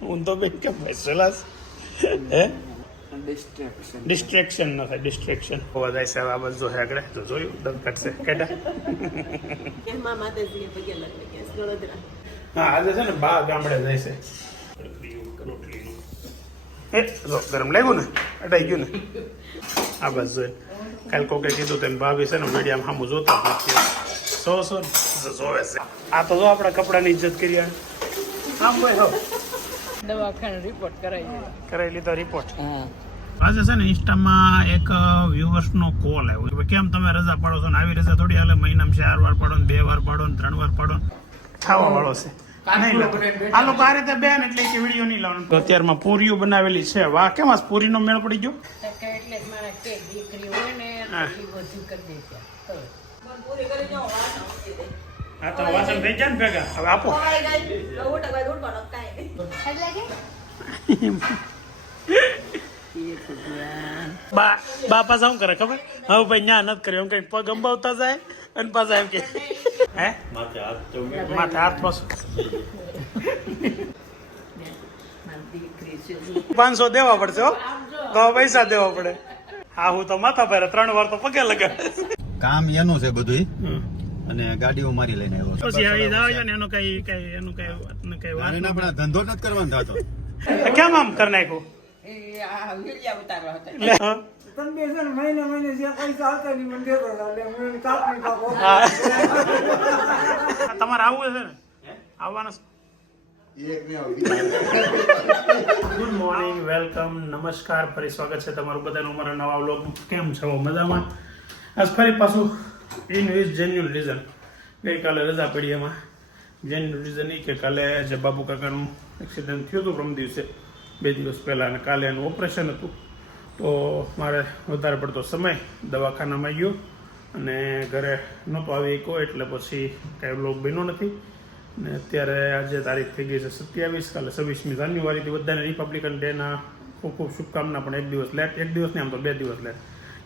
ઊંધો બેન કેમ ફેસલાસ હે ડિસ્ટ્રેક્શન ન થાય ડિસ્ટ્રેક્શન હોવા જાય છે આ બધું હે આગળ તો જોયું દમ કાઢશે કેડા હા આજે છે ને બા ગામડે જાય છે રોટલીનું એ જો ગરમ લાગ્યું ને અટાઈ ગયું ને આ બસ જોઈને કાલ કોકે કીધું તેમ ભાભી છે ને મીડિયામાં સામું જોતા નથી જોવે છે આ તો જો આપણા કપડાની ઇજ્જત કરી આમ ભાઈ હો દવાખાને રિપોર્ટ કરાવી લીધો રિપોર્ટ આજે છે ને ઇન્સ્ટામાં એક વ્યુઅર્સનો કોલ આવ્યો કે કેમ તમે રજા પાડો છો ને આવી રજા થોડી હાલે મહિનામાં 4 વાર પાડો ને 2 વાર પાડો ને 3 વાર પાડો ખાવા વાળો છે આ લોકો આ રીતે બેન એટલે કે વિડીયો નહીં લાવવાનો અત્યારમાં પૂરીઓ બનાવેલી છે વાહ કેમ આ પૂરીનો મેળ પડી ગયો એટલે મારા કે દીકરી હોય ને એ બધું કરી દે છે હા તો વાસણ થઈ જાય ને ભેગા હવે આપો બાપા શું કરે ખબર હવે ભાઈ ન્યા નથી કર્યો એમ કઈ પગ અંબાવતા જાય અને પાછા એમ કે હે માથે હાથ પાસ 500 દેવા પડશે હો તો પૈસા દેવા પડે હા હું તો માથા પર 3 વાર તો પગે લગાડે કામ એનું છે બધું અને ગાડીઓ મારી લઈને આવ્યો પછી આવી જાવ ને એનો કઈ વાત ના પણ ધંધો નથી કરવાનો થતો કેમ આમ કરી નાખ્યું તમારે આવવું છે ને આવવાના ગુડ મોર્નિંગ વેલકમ નમસ્કાર ફરી સ્વાગત છે તમારું બધાનું અમારા નવા વ્લોગ કેમ છો મજામાં આજ ફરી પાછું ઇન વિથ જેન્યુઅલ રીઝન ગઈકાલે રજા પડી એમાં જેન્યુઅલ રીઝન એ કે કાલે જે બાબુ કાકાનું એક્સિડન્ટ થયું હતું પ્રમ દિવસે 2 દિવસ પહેલાં અને કાલે એનું ઓપરેશન હતું તો મારે વધારે પડતો સમય દવાખાનામાં ગયો અને ઘરે નહોતો આવી ગયો એટલે પછી કાંઈ વ્લોગ બન્યો નથી ને અત્યારે આજે તારીખ થઈ ગઈ છે 27 કાલે 26મી જાન્યુઆરીથી બધાને રિપબ્લિકન ડેના ખૂબ ખૂબ શુભકામના પણ 1 દિવસ લેટ 1 દિવસ નહીં આમ તો 2 દિવસ લેટ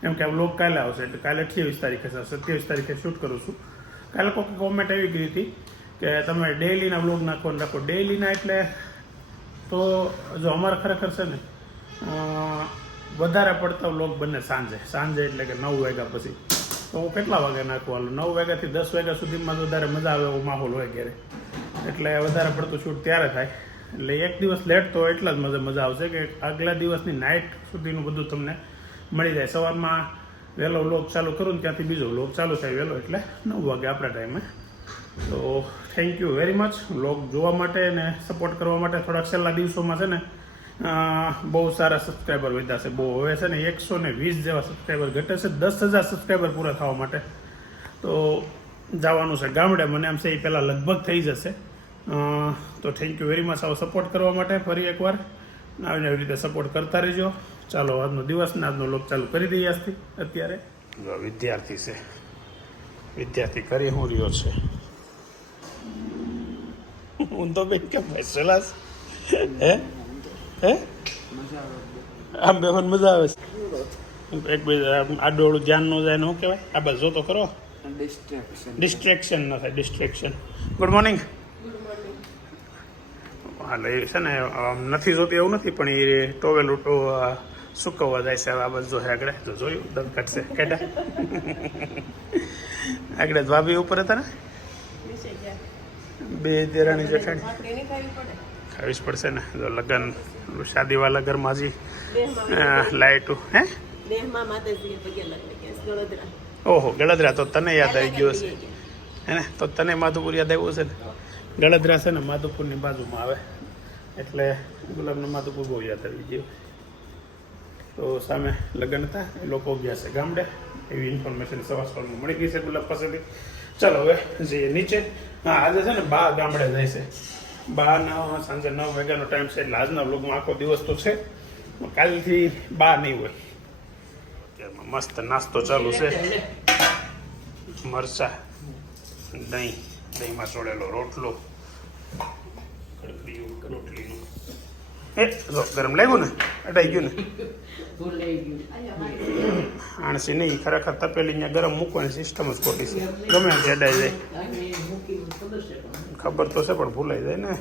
એમ કે આ વ્લોગ કાલે આવશે એટલે કાલે 28 તારીખે 27 તારીખે શૂટ કરું છું કાલે કોઈ કોમેન્ટ આવી ગઈ હતી કે તમે ડેઈલીના વ્લોગ નાખો ડેઈલીના એટલે તો જો અમારે ખરેખર છે ને વધારે પડતા વ્લોગ બને સાંજે એટલે કે 9 વાગ્યા પછી તો હું કેટલા વાગે નાખું 9 વાગ્યાથી 10 વાગ્યા સુધીમાં વધારે મજા આવે એવો માહોલ હોય ઘરે એટલે વધારે પડતું શૂટ ત્યારે થાય એટલે 1 દિવસ લેટ તો એટલા જ મજા આવશે કે આગલા દિવસની નાઇટ સુધીનું બધું તમને મળી જાય સવારમાં વહેલો વ્લોગ ચાલુ કરું ને ત્યાંથી બીજો વ્લોગ ચાલુ થાય વહેલો એટલે 9 વાગે આપણા ટાઈમે તો thank you very much vlog જોવા માટે અને સપોર્ટ કરવા માટે થોડાક છેલ્લા દિવસોમાં છે ને બહુ સારા સબસ્ક્રાઈબર વધ્યા છે બહુ હવે છે ને 120 જેવા સબસ્ક્રાઈબર ઘટે છે 10,000 સબસ્ક્રાઈબર પૂરા થવા માટે તો જવાનું છે ગામડે મને એમ છે એ પહેલાં લગભગ થઈ જશે તો થેન્ક યુ વેરી મચ આવો સપોર્ટ કરવા માટે ફરી એકવાર આવીને આવી રીતે સપોર્ટ કરતા રહેજો ચાલો આજનો દિવસ ને આજનો વ્લોગ ચાલુ કરી દઈએ આજથી અત્યારે વિદ્યાર્થી છે વિદ્યાર્થી કરી હું રહ્યો છે ઊંધો બેન કેમ ફેસલાસ હે આમ બેહન મજા આવે છે એક બે આડોળું ધ્યાન ન જાય ને શું કહેવાય આ બસ જો તો કરો ડિસ્ટ્રેક્શન ન થાય ડિસ્ટ્રેક્શન ગુડ મોર્નિંગ હાલે એ છે ને નથી જોતી એવું નથી પણ એ ટોવેલ સુકવવા જાય છે આ બસ જો આગળ તો જોયું દમ કાઢશે કેડા આગળ ભાભી ઉપર હતા ને 2 દેરાણી જેઠાણી ખાવીશ પડશે ને જો લગ્ન શાદીવાલા ઘરમાં હજી લાઇટું હે ઓહો ગળદરા તો તને યાદ આવી ગયો છે હે ને તો તને માધુપુર યાદ આવ્યું છે ને ગળદરા છે ને માધુપુરની બાજુમાં આવે એટલે ગુલાબનું માધુપુર બહુ યાદ આવી ગયું તો સામે લગ્ન હતા એ લોકો ગયા છે ગામડે એવી ઇન્ફોર્મેશન સવારમાં મળી ગઈ છે ગુલાબ પાસેથી ચાલો હવે જઈએ નીચે હા આજે છે ને બા ગામડે જાય છે બાના સાંજે 9 વાગ્યાનો ટાઈમ છે એટલે આજના વ્લોગમાં આખો દિવસ તો છે કાલથી બા નહીં હોય મસ્ત નાસ્તો ચાલુ છે મરચા દહીંમાં ચોળેલો રોટલો રોટલીનું એ જો ગરમ લાગ્યું ને અટાઈ ગયું ને આણસી નહીં ખરેખર તપેલી અહીંયા ગરમ મૂકવાની સિસ્ટમ જ ખોટી છે ગમે એમ અડાઈ જાય ખબર તો છે પણ ભૂલાઈ જાય ને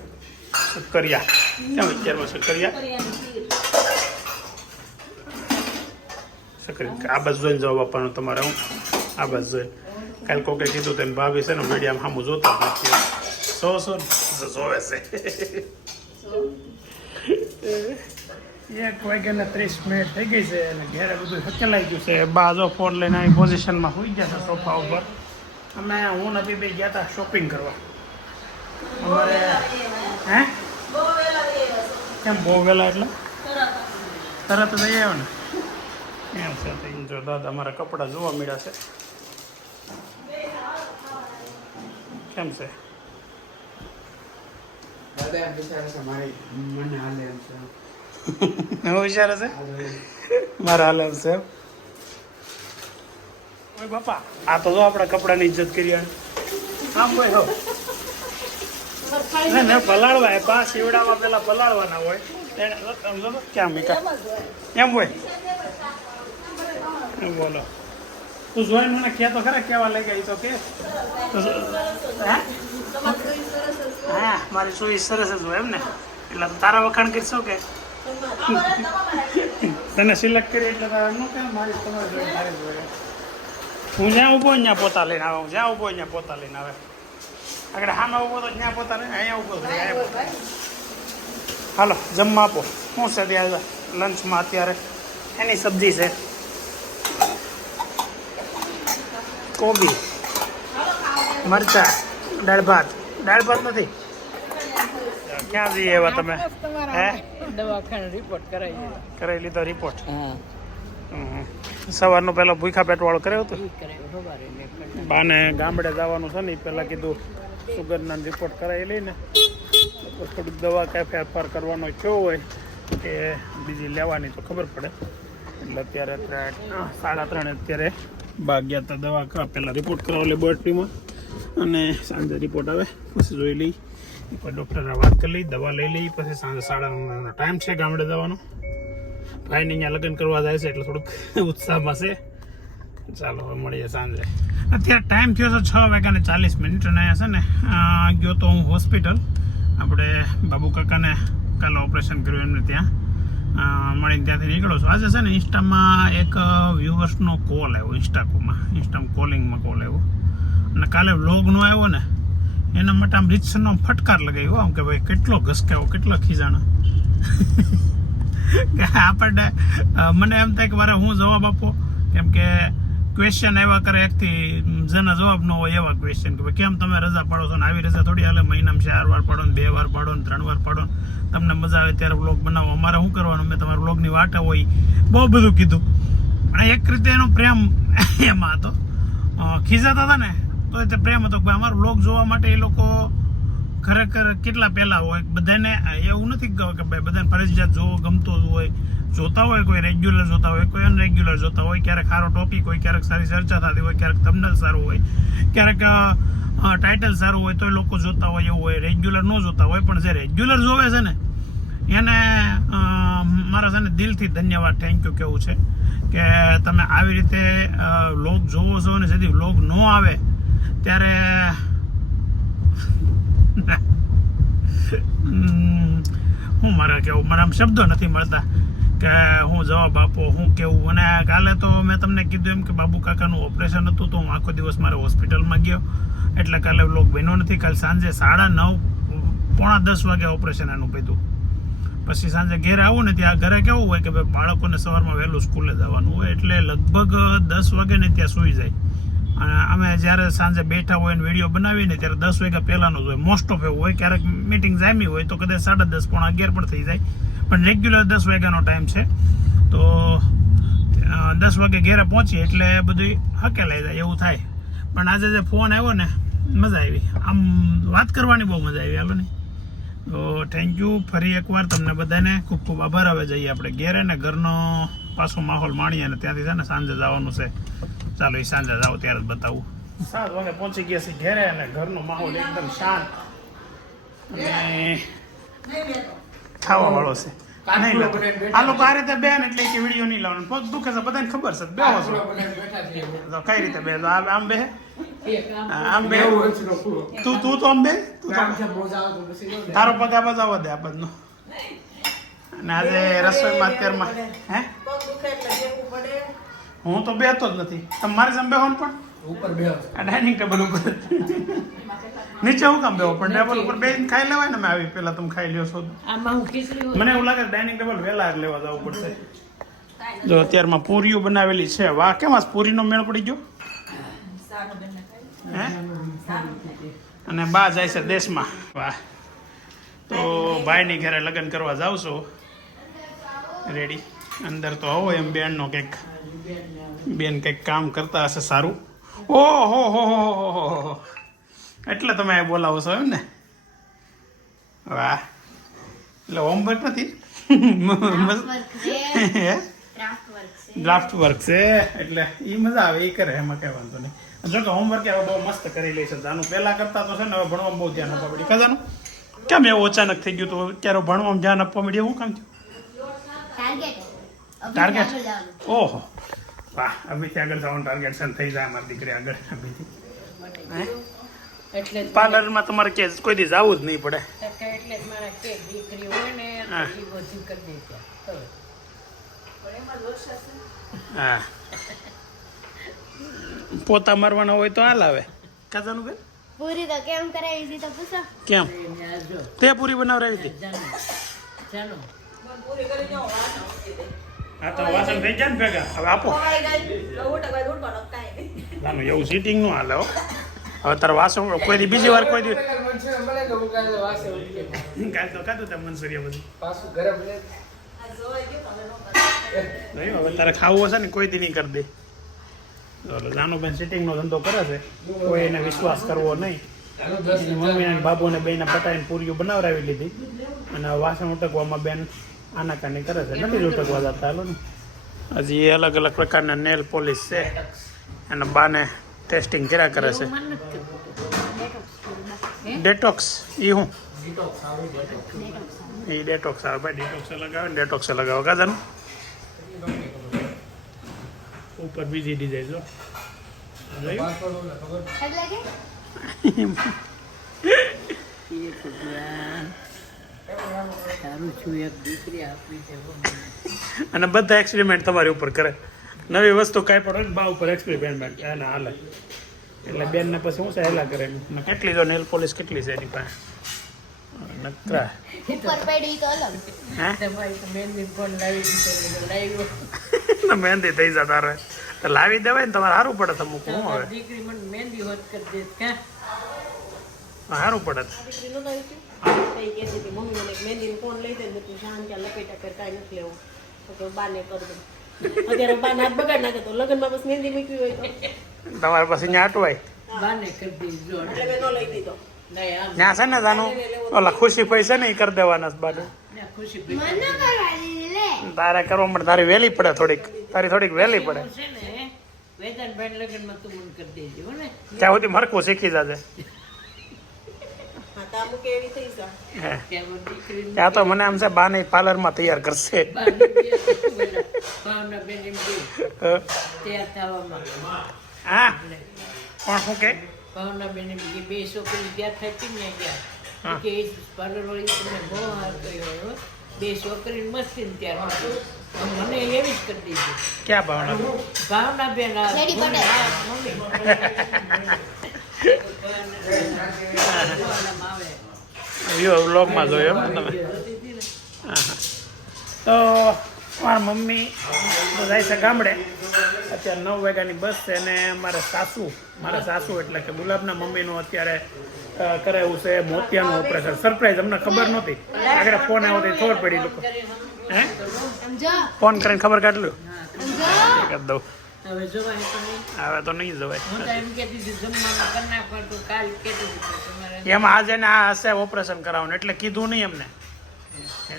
કર્યા કેમ અત્યારમાં સક્કરિયા સક્કરિયા આ બસ જોઈને જવાબ આપવાનો તમારે હું આ બસ જોઈને કાલે કોકે કીધું તેને ભાભી છે ને મીડિયામાં સામું જોતા જ નથી જોવે છે 1 વાગ્યાને 30 મિનિટ થઈ ગઈ છે અને ઘરે બધું હકેલાઈ ગયું છે બા જો ફોન લઈને આવી પોઝિશનમાં હોઈ ગયા છે સોફા ઉપર અમે હું નથી બે ગયા હતા શોપિંગ કરવા અમારે હે કેમ બહુ વહેલા એટલે તરત જ જઈ આવ્યો ને એમ છે તો જો દાદા અમારા કપડાં જોવા મળ્યા છે કેમ છે હોશિયાર હશે મારા હાલ છે ઓય બાપા આ તો જો આપણા કપડાની ઇજ્જત કરી આમ કોઈ હો ના પલાળવા એ પા શિવડામાં પેલા પલાળવાના હોય એને ક્યાં મીઠા એમ હોય બોલો તું જોઈને મને કહે તો ખરા કેવા લઈ ગઈ તો કે હા મારી ચોઈસ સરસ જ હોય એમ ને એટલે તારા વખાણ કરશો કે તને સિલેક્ટ કરી એટલે તારે ન કે મારી તમારે જોઈ તારે જોઈએ હું જ્યાં ઊભો ત્યાં પોતા લઈને આવે હું જ્યાં ઊભો ત્યાં પોતા લઈને આવે આગળ હામાં ઊભો તો ત્યાં પોતા લઈને અહીંયા ઊભો થઈ અહીંયા હાલો જમવા આપો શું છે ત્યાં લંચમાં અત્યારે એની સબ્જી છે કોબી મરચા દાળ ભાત નથી ક્યાં જઈએ એવા તમે હે દવાખાને રિપોર્ટ કરાવી લીધો રિપોર્ટ સવારનો પેલો ભૂખા પેટવાળો કર્યો હતો બાને ગામડે જવાનું છે ને એ પહેલાં કીધું સુગરના રિપોર્ટ કરાવી લઈને થોડીક દવા કાંઈ ફેરફાર કરવાનો થયો હોય કે બીજી લેવાની તો ખબર પડે એટલે અત્યારે 3:30 અત્યારે ગયા હતા દવા પહેલાં રિપોર્ટ કરાવો લેબોરેટરીમાં અને સાંજે રિપોર્ટ આવે પછી જોઈ લઈ પછી ડૉક્ટરે વાત કરી લઈ દવા લઈ લઈ પછી સાંજે 9:30 ટાઈમ છે ગામડે જવાનો ભાઈને અહીંયા લગ્ન કરવા જાય છે એટલે થોડુંક ઉત્સાહમાં છે ચાલો હવે મળીએ સાંજે અત્યારે ટાઈમ થયો છે 6:40 અને અહીંયા છે ને ગયો તો હું હોસ્પિટલ આપણે બાબુ કાકાને કાલે ઓપરેશન કર્યું એમને ત્યાં મળીને ત્યાંથી નીકળો છું આજે છે ને ઇન્સ્ટામાં એક વ્યુઅર્સનો કોલ આવ્યો ઇન્સ્ટામાં કોલિંગમાં કોલ આવ્યો અને કાલે વ્લોગનો આવ્યો ને એના માટે આમ રીતસરનો ફટકાર લગાવ્યો આમ કે ભાઈ કેટલો ઘસકાયો કેટલો ખીજાણો આપણને મને એમ થાય કે મારે હું જવાબ આપો કેમ કે ક્વેશ્ચન આવ્યા કરે એકથી જેના જવાબ ન હોય એવા ક્વેશ્ચન કે ભાઈ કેમ તમે રજા પાડો છો ને આવી રજા થોડી હાલે મહિનામાં 4 વાર પાડો ને 2 વાર પાડો ને 3 વાર પાડો તમને મજા આવે ત્યારે વ્લોગ બનાવો અમારે શું કરવાનું મેં તમારા વ્લોગની વાટે હોય બહુ બધું કીધું પણ એક રીતે એનો પ્રેમ એમાં હતો ખીજાતા હતા ને તો એ પ્રેમ હતો કે અમારો વ્લોગ જોવા માટે એ લોકો ખરેખર કેટલા પહેલા હોય બધાને એવું નથી કે ભાઈ બધાને ફરજિયાત જોવો ગમતો જ હોય જોતા હોય કોઈ રેગ્યુલર જોતા હોય કોઈ અનરેગ્યુલર જોતા હોય ક્યારેક સારો ટોપિક હોય ક્યારેક સારી ચર્ચા થતી હોય ક્યારેક થંબનેલ સારું હોય ક્યારેક ટાઇટલ સારું હોય તો એ લોકો જોતા હોય એવું હોય રેગ્યુલર ન જોતા હોય પણ જે રેગ્યુલર જોવે છે ને એને મારા છે ને દિલથી ધન્યવાદ થેન્ક યુ કેવું છે કે તમે આવી રીતે વ્લોગ જોવો છો ને જેથી વ્લોગ ન આવે ત્યારે હું મારે કેવું મારા શબ્દો નથી મળતા કે હું જવાબ આપો હું કેવું અને કાલે તો મેં તમને કીધું એમ કે બાબુ કાકાનું ઓપરેશન હતું તો હું આખો દિવસ મારે હોસ્પિટલમાં ગયો એટલે કાલે વ્લોગ બન્યો નથી કાલે સાંજે 9:30 પોણા 10 વાગે ઓપરેશન એનું પીધું પછી સાંજે ઘેર આવું ને ત્યાં ઘરે કેવું હોય કે ભાઈ બાળકોને સવારમાં વહેલું સ્કૂલે જવાનું હોય એટલે લગભગ 10 વાગે ને ત્યાં સૂઈ જાય અને અમે જ્યારે સાંજે બેઠા હોય ને વિડીયો બનાવીને ત્યારે 10 વાગ્યા પહેલાંનો જ હોય મોસ્ટ ઓફ એવું હોય ક્યારેક મિટિંગ જામી હોય તો કદાચ 10:30 પોણા 11 પણ થઈ જાય પણ રેગ્યુલર 10 વાગ્યાનો ટાઈમ છે તો 10 વાગે ઘેરે પહોંચી એટલે બધું હકેલાઈ જાય એવું થાય પણ આજે જે ફોન આવ્યો ને મજા આવી આમ વાત કરવાની બહુ મજા આવી હાલો ને તો થેન્ક યુ ફરી એકવાર તમને બધાને ખૂબ ખૂબ આભાર આવે જઈએ આપણે ઘેરે ને ઘરનો પાછો માહોલ માણીએ ને ત્યાંથી છે ને સાંજે જવાનું છે ચાલો એ સાંજે જાઓ ત્યારે જ બતાવું 7 વાગે પહોંચી ગયા છે ઘેરે અને ઘરનો માહોલ એકદમ શાંત અને ખાવા વાળો છે નહીં લેતો આ લોકો આ રીતે બેન એટલે કે વિડીયો નહીં લાવવાનો પગ દુખે છે બધાને ખબર છે બેહો છો તો કઈ રીતે બે આમ બે આમ બે તું તો આમ બે તારો પગ આ બજાવવા દે આ બધનો અને આજે રસોઈમાં અત્યારમાં હે પગ દુખે એટલે બેસવું પડે. હું તો બેહતો જ નથી તમારે જેમ બેહો ને પણ ઉપર બે આ ડાઇનિંગ ટેબલ ઉપર નીચે હું કામ બેહો પણ ટેબલ ઉપર બેસીને ખાઈ લેવાય ને મેં આવી પેલા તમે ખાઈ લ્યો છો તો. આમાં હું ખીચડી હોય. મને એવું લાગે ડાઇનિંગ ટેબલ વહેલા જ લેવા જવું પડશે જો અત્યારમાં પૂરીઓ બનાવેલી છે વાહ કેમ આ પૂરીનો મેળ પડી ગયો હે અને બા જાય છે દેશમાં વાહ તો ભાઈની ઘરે લગ્ન કરવા જાવ છો રેડી અંદર તો આવો એમ બેનનો કંઈક બેન કંઈક કામ કરતા હશે સારું ઓહો હો હો એટલે તમે આ બોલાવો છો એમ ને વાહ એટલે હોમવર્ક નથી ડ્રાફ્ટ વર્ક છે એટલે એ મજા આવે એ કરે એમાં કઈ વાંધો નહીં જો કે હોમવર્ક હવે બહુ મસ્ત કરી લે છે જાનું પહેલા કરતા તો છે ને હવે ભણવામાં બહુ ધ્યાન આપવા પડ્યું કાજાનું કેમ એવું અચાનક થઈ ગયું તો ત્યારે ભણવામાં ધ્યાન આપવા મળ્યું એવું કામ થયું ટાર્ગેટ ઓહો વાહ અભીથી આગળ જવાનું ટાર્ગેટ છે ને થઈ જાય અમારી દીકરી આગળ અભીથી એટલે જ પાર્લરમાં તમારે કે કોઈ દી જવું જ નહીં પડે એટલે જ મારા કે દીકરી હોય ને હા. એ બધું કરી દે ત્યાં. હા પોતા મારવાના હોય તો હાલ આવે કાજાનું બેન પૂરી તો કેમ કરાવી છે તો પૂછો કેમ એને આ જો તે પૂરી બનાવરાવી હતી જાનો હા તો વાસણ થઈ ગયા ને ભેગા હવે આપો નાનું એવું સીટિંગ નું હાલે હો હવે તારે વાસણ કોઈ દી બીજી વાર કોઈ દી કાલ તો કાતું તમે મનસુરિયા બધું પાછું ઘરે બને નહીં હવે તારે ખાવું હશે ને કોઈ દી નહીં કરી દે નાનુબેન સિટિંગનો ધંધો કરે છે કોઈ એને વિશ્વાસ કરવો નહીં એની મમ્મી અને બાબુને બેને પટાઈને પૂરીઓ બનાવરાવી લીધી અને વાસણ ઉટકવામાં બેન આનાકાની કરે છે નથી ઉટકવા જતા હાલો ને હજી એ અલગ અલગ પ્રકારના નેલ પોલિશ છે અને બાને ટેસ્ટિંગ કર્યા કરે છે ડેટોક્સ એ હું એ ડેટોક્સ આવે ભાઈ ડેટોક્સ લગાવે ને ડેટોક્સ લગાવે કાજાનું ઉપર બીજી ડિઝાઇન જો જોયું? એટલે કે તારું છું એક દીકરી આપી દેવો અને બધા એક્સપેરિમેન્ટ તમારી ઉપર કરે નવી વસ્તુ કાંઈ પણ હોય ને બા ઉપર એક્સપેરિમેન્ટ એને હાલે એટલે બેનને પછી હું છે હેલા કરે ને કેટલી જો નેલ પોલિશ કેટલી છે એની પાસે નકરા ઉપર પડી તો અલગ હે તમારી તો મહેંદી ફોન લાવી દીધો લાવ્યો મહેંદી થઈ જાય તારે તો લાવી દેવાય ને તમારે સારું પડે તમે શું હવે દીકરી મને મહેંદી હોત કરી દે ક્યાં સારું પડે તમારે પછી ત્યાં અટવાય બાને કરી દીધો નહીં આમ ત્યાં છે ને તાનું ઓલા ખુશી પૈસા ને એ કરી દેવાના છે બાને ના ખુશી મને કરવા દીધી લે તારે કરવા માટે તારી વહેલી પડે થોડીક તારી થોડીક વહેલી પડે છે ને વેદાંતભાઈ લગ્નમાં તું મને કરી દેજો હો ને ત્યાં સુધી મરકું શીખી જશે હે ત્યાં દીકરી ત્યાં તો મને આમ છે બાને પાર્લરમાં તૈયાર કરશે ભાવના બેન એમ કે તૈયાર થવામાં હા પણ શું કે ભાવના બેન એમ કે બે છોકરી ત્યાં થતી ને ગયા કે પાર્લર વાળી તમને બહુ હાર કર્યો હો બે છોકરી મસ્તી ને ત્યાં હતી. મને એવી જ કરી દીધી ક્યાં ભાવના ભાવના બેન આ લેડી પટેલ. હા, મમ્મી આવે વ્યૂ વ્લોગમાં જોયો એમ ને તમે હા હા તો મારા મમ્મી તો જાય છે ગામડે અત્યારે 9 વાગ્યાની બસ છે અને મારા સાસુ એટલે કે ગુલાબના મમ્મીનું અત્યારે કરાયું છે મોતિયાનું ઓપરેશન સરપ્રાઈઝ અમને ખબર નહોતી આગળ ફોન આવ્યો તો ખબર પડી લોકો હે સમજો ફોન કરીને ખબર કાઢલું સમજો કરી દઉં હવે જોવાય તો નહીં હવે તો નહીં જવાય હું તો એમ કહેતી હતી જમવાનું કરી નાખવા તો કાલ કહેતી હતી તમારે એમાં આજે ને આ હશે ઓપરેશન કરાવવાનું એટલે કીધું નહીં એમને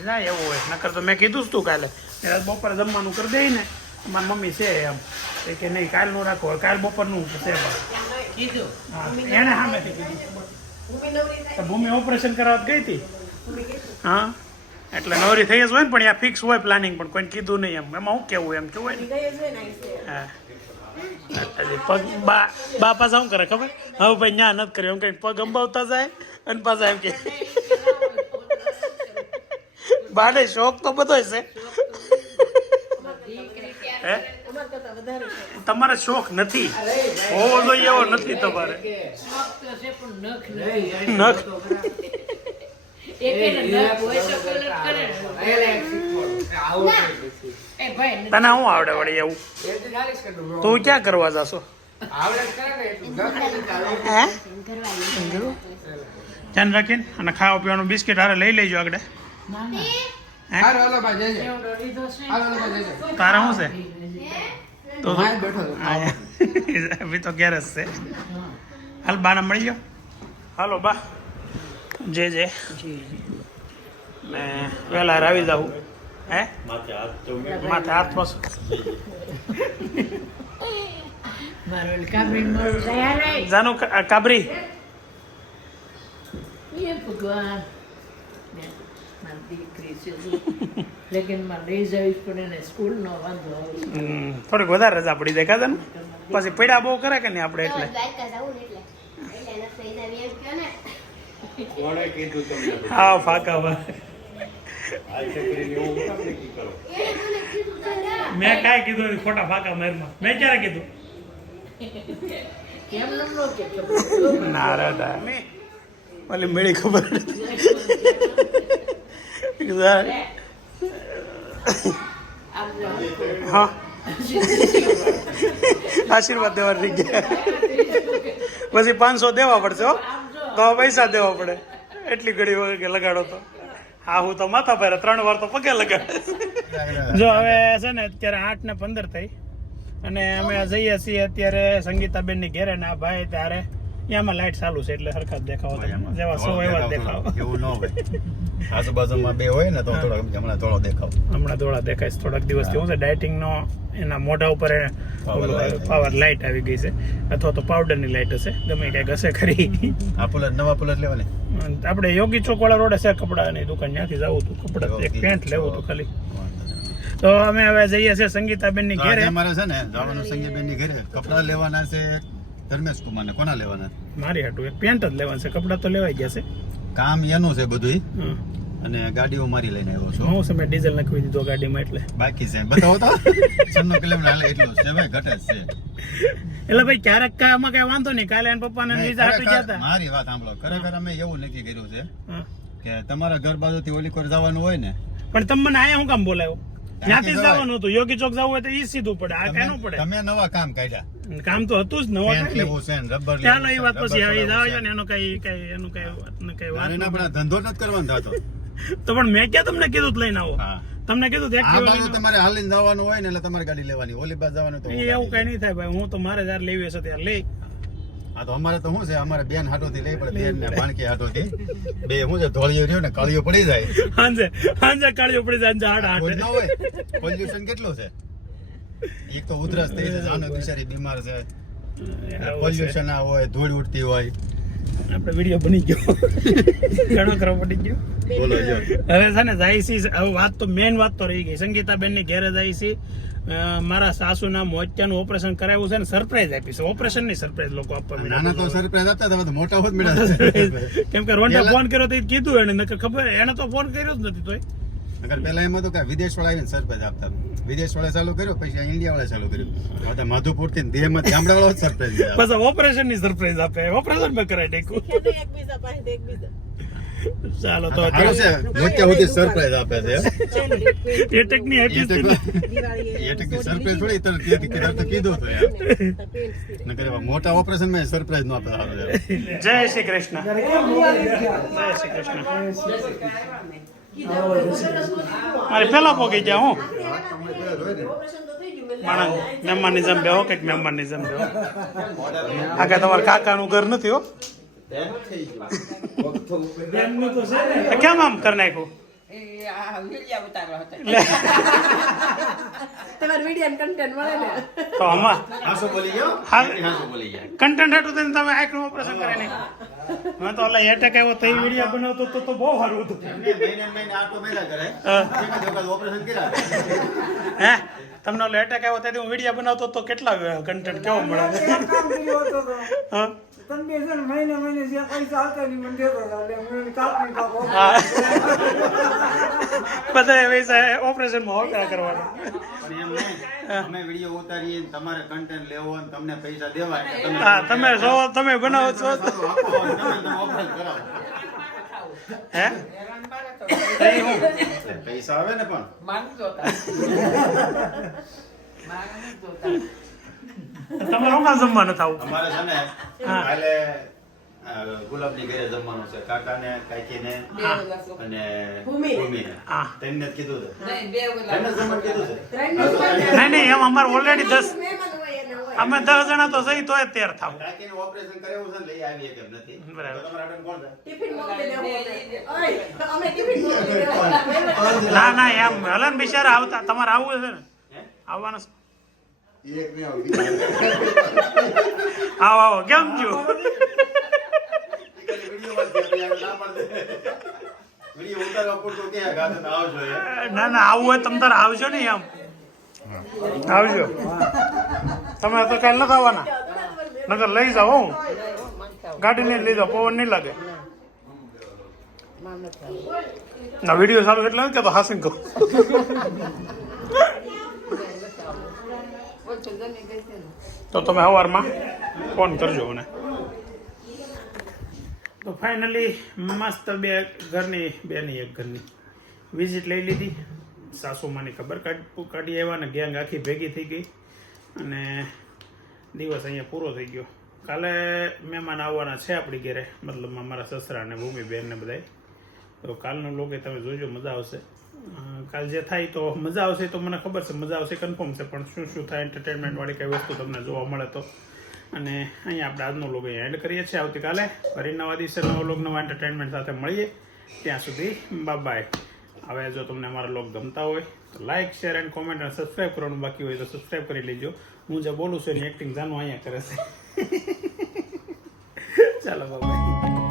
ના એવું હોય નકર તો મેં કીધું જ તું કાલે ત્યારે બપોરે જમવાનું કરી દઈ ને મારી મમ્મી છે એમ એ કે નહીં કાલનું રાખો કાલ બપોરનું છે પણ કીધું હા એને સામેથી કીધું તો ભૂમિ ઓપરેશન કરાવવા ગઈ હતી હા એટલે નવરી થઈ જ હોય ને પણ આ ફિક્સ હોય પ્લાનિંગ પણ કોઈને કીધું નહીં એમ એમાં હું કેવું એમ કેવું હોય ને હા હજી પગ બા પાછા શું કરે ખબર હવે ભાઈ ન્યા નથી કર્યું એમ કઈ પગ અંબાવતા જાય અને પાછા એમ કે બાને શોખ તો બધો છે દીકરી હે? ત્યારે તમારે શોખ નથી હોવો જોઈએ એવો નથી તમારે શોખ તો છે પણ નખ નથી. નખ એકેય નખ હોય તો કલર કરે ને. એ ભાઈ નથી. તને શું આવડે વળી એવું તું ક્યાં કરવા જાશો હે ધ્યાન રાખીને અને ખાવા પીવાનું બિસ્કિટ હારે લઈ લેજો આગળ હે એવડો લીધો છે. તારે શું છે તો અભી તો ગેરજ છે હાલ બાને મળી ગયો હાલો બા જે ને વહેલા આવી જાઉં હે માથે હાથ પાસ મારો ઓલી કાબરીને મળું જાય હાલે. જાનો કાબરી એ ભગવાન ને મારી દીકરી છે લેકિન માં લઈ જવી પડે ને સ્કૂલ નો વાંધો આવે છે. થોડીક વધારે રજા પડી જાય કાદન પછી પડ્યા બહુ કરે કે નહીં આપણે એટલે દ્વારકા જવું ને એટલે એના ફઈના વેર ગયો ને હા ફાકા વા મેં કાંઈ કીધું નથી ખોટા ફાકા મારમાં મેં ક્યારે કીધું કેમ ન લો કે ના રે ના ઓલી મેળી ખબર હા આશીર્વાદ દેવા રહી ગયા પછી 500 દેવા પડશે હો તો પૈસા દેવા પડે એટલી ઘડી વગર લગાડો તો હા હું તો માથા ભારે 3 વાર તો પગે લગાડે જો હવે છે ને અત્યારે 8:15 થઈ અને અમે જઈએ છીએ અત્યારે સંગીતાબેન ની ઘેરે ને આ ભાઈ ત્યારે એમાં લાઈટ ચાલુ છે એટલે સરખા જ દેખાવો જેવા સો એવા જ દેખાવ એવું ન હોય આજુબાજુમાં બે હોય ને તો થોડો હમણાં થોડો દેખાવ હમણાં થોડા દેખાય છે થોડાક દિવસથી હું છે ડાયટિંગ નો એના મોઢા ઉપર પાવર લાઈટ આવી ગઈ છે અથવા તો પાવડર ની લાઈટ હશે ગમે ક્યાંક હશે ખરી આ પુલર નવા પુલર લેવાની આપણે યોગી ચોક વાળા રોડે છે કપડાની દુકાન ત્યાંથી જવું હતું કપડા એક પેન્ટ લેવું હતું ખાલી તો અમે હવે જઈએ છીએ સંગીતાબેન ની ઘેરે અમારે છે ને જવાનું સંગીતબેન ની ઘરે કપડા લેવાના છે ધર્મેશ કુમાર ને કોના લેવાના મારી હાટું એક પેન્ટ જ લેવાનું છે કપડા તો લેવાઈ ગયા છે કામ એનું છે બધું હમ. અને ગાડીઓ મારી લઈને આવ્યો છું હું સમય ડીઝલ નાખવી દીધો ગાડીમાં એટલે બાકી છે બતાવો તો 96 કિલોમીટર હાલે એટલું છે ભાઈ ઘટે જ છે એટલે ભાઈ ક્યારેક આમાં કઈ વાંધો નહીં કાલે એના પપ્પાને લીધા હાટું ગયા હતા મારી વાત સાંભળો ખરેખર અમે એવું નક્કી કર્યું છે હા. કે તમારા ઘર બાજુથી ઓલી કોર જવાનું હોય ને પણ તમે મને આયા હું કામ બોલાવ્યો ત્યાંથી જ જવાનું હતું યોગી ચોક જવું હોય તો ઈ સીધું પડે આ કઈ ન પડે તમે નવા કામ કાઢ્યા કામ તો હતું જ નવા પેન્ટ લેવું છે ને રબર ચાલો એ વાત પછી આવી જાવ ને એનો કઈ વાત એના પણ ધંધો નથી કરવાનો થતો તો પણ મેં ક્યાં તમને કીધું જ લઈને આવો હા તમને કીધું તો આ Activa બાજુ લઈને તમારે હાલીને જવાનું હોય ને એટલે તમારે ગાડી લેવાની ઓલી બાજુ જવાનું તો આવો. એવું કઈ નહીં થાય ભાઈ હું તો મારે જયારે લેવી હશે ત્યારે લઈ હા તો અમારે તો શું છે અમારે બેન હાટોથી લઈ પડે બેન ને ભાણકી હાટોથી બે શું છે ધોળિયો રહ્યો ને કાળિયો પડી જાય હાંજે કાળીઓ પડી જાય હાડ કોઈ ન હાડ હોય પોલ્યુશન કેટલું છે એક તો ઉધરસ થઈ છે જાનો બિચારી બીમાર છે પોલ્યુશન ના હોય ધૂળ ઉડતી હોય આપણે વિડીયો બની ગયો ઘણો ખરો પડી ગયો બોલો જો હવે છે ને જાય છે હવે વાત તો મેઇન વાત તો રહી ગઈ સંગીતાબેન ની ઘેરે જાય છે મારા સાસુના મોતિયાનું ઓપરેશન કરાવ્યું છે ને સરપ્રાઈઝ આપી છે ઓપરેશન ની સરપ્રાઈઝ લોકો આપવા નાના તો સરપ્રાઈઝ આપતા હતા તો મોટા હોત મળ્યા કેમ કે રોંડા ફોન કર્યો તો એ કીધું એને નકર ખબર એને તો ફોન કર્યો જ નથી તોય અગર પેલા એમાં તો કે વિદેશ વાળા આવીને સરપ્રાઈઝ આપતા વિદેશ વાળા ચાલુ કર્યો પછી ઇન્ડિયા વાળા ચાલુ કર્યું હવે માધુપુર થી દેહમાં ગામડા વાળો સરપ્રાઈઝ પછી ઓપરેશન ની સરપ્રાઈઝ આપે ઓપરેશન મેં કરાવી નાખ્યું ચાલો તો સારું છે મોટા સુધી સરપ્રાઈઝ આપે છે એટેક ની હેપી એટકી સરપ્રાઈઝ થોડી તને તેથી કીધું તો કીધું તો યાર નકર મોટા ઓપરેશન માં સરપ્રાઈઝ નો આપે સારું છે જય શ્રી કૃષ્ણ જય શ્રી કૃષ્ણ મારે પેલા પોગી ગયા હું માણસ મહેમાનની જેમ બેહો કઈક મહેમાનની જેમ બેહો આગળ તમારા કાકાનું ઘર નથી હો કેમ આમ કરી નાખ્યું તો આમાં હાસો બોલી ગયો હાસો બોલી ગયા કન્ટેન્ટ હતું તેને તમે આંખનું ઓપરેશન કરી નાખ્યું મેં તો ઓલા એટેક આવ્યો તો એ વિડીયો બનાવતો તો બહુ સારું હતું મહિને આટો મેલા કરે ઓપરેશન કર્યા હે તમને ઓલો એટેક આવ્યો તેથી હું વિડીયો બનાવતો તો કેટલા કન્ટેન્ટ કેવો મળે હા મહિને જે પૈસા આવતા નહીં મને દેતો હતા એટલે મને કાપી કાપો હા બધા પૈસા ઓપરેશનમાં હોકા કરવાના. પણ એમ નહીં અમે વિડીયો ઉતારીએ ને તમારે કન્ટેન્ટ લેવો અને તમને પૈસા દેવા એટલે તમે હા તમે છો તમે બનાવો છો સારું આપો અને તમે ઓપરેશન કરાવો હે એ હું પૈસા આવે ને પણ તમારે હોકા જમવા નથી આવું. અમારે છે ને હા. કાલે ગુલાબની ઘરે જમવાનું છે કાકાને કાકીને અને ભૂમિને હા. તેમને જ કીધું છે તેમને જ જમવાનું કીધું છે નહીં એમ અમારે ઓલરેડી 10 અમે 10 જણા તો સહી તોય 13 થાવ. કાકીનું ઓપરેશન કરાવ્યું છે ને લઈ આવીએ કેમ નથી બરાબર. તો તમારા આટલું કોણ છે ના ના એમ હલન બિચારા આવતા તમારે આવવું છે ને હે? આવવાનું છે? આવો આવો કેમ છો વિડીયો ઉતારવા પૂરતું ક્યાં ગાતો તો આવજો ના ના આવું હોય તમ તારે આવજો ને એમ આવજો તમે તો કાલ નથી આવવાના નકર લઈ જાઓ હું ગાડી લઈને લઈ જાઓ પવન નહીં લાગે ના વિડીયો સારું એટલે કે તો હાસીન કહું તો તમે સવારમાં ફોન કરજો મને. તો ફાઇનલી મસ્ત બે ઘરની બેની એક ઘરની વિઝિટ લઈ લીધી. સાસુમાની ખબર કાઢી આવ્યા ને ગેંગ આખી ભેગી થઈ ગઈ અને દિવસ અહીંયા પૂરો થઈ ગયો. કાલે મહેમાન આવવાના છે આપણી ઘરે, મતલબ મારા સસરા ને ભૂમિબેન ને બધાય. તો કાલનું લોકે તમે જોજો, મજા આવશે. કાલ જે થાય તો મજા આવશે, તો મને ખબર છે મજા આવશે કન્ફર્મ છે, પણ શું શું થાય એન્ટરટેનમેન્ટ વાળી કઈ વસ્તુ તમને જોવા મળે તો. અને અહીંયા આપણે આજનો લોગ અહીંયા એન્ડ કરીએ છીએ. આવતીકાલે ફરી નવા દિવસે નવો લોગ નવા એન્ટરટેનમેન્ટ સાથે મળીએ. ત્યાં સુધી બાય. હવે જો તમને અમારા લોગ ગમતા હોય તો લાઇક શેર એન્ડ કોમેન્ટ અને સબસ્ક્રાઈબ કરવાનું બાકી હોય તો સબસ્ક્રાઈબ કરી લેજો. હું જે બોલું છું એની એક્ટિંગ જાનું અહીંયા કરે છે. ચાલો બાય.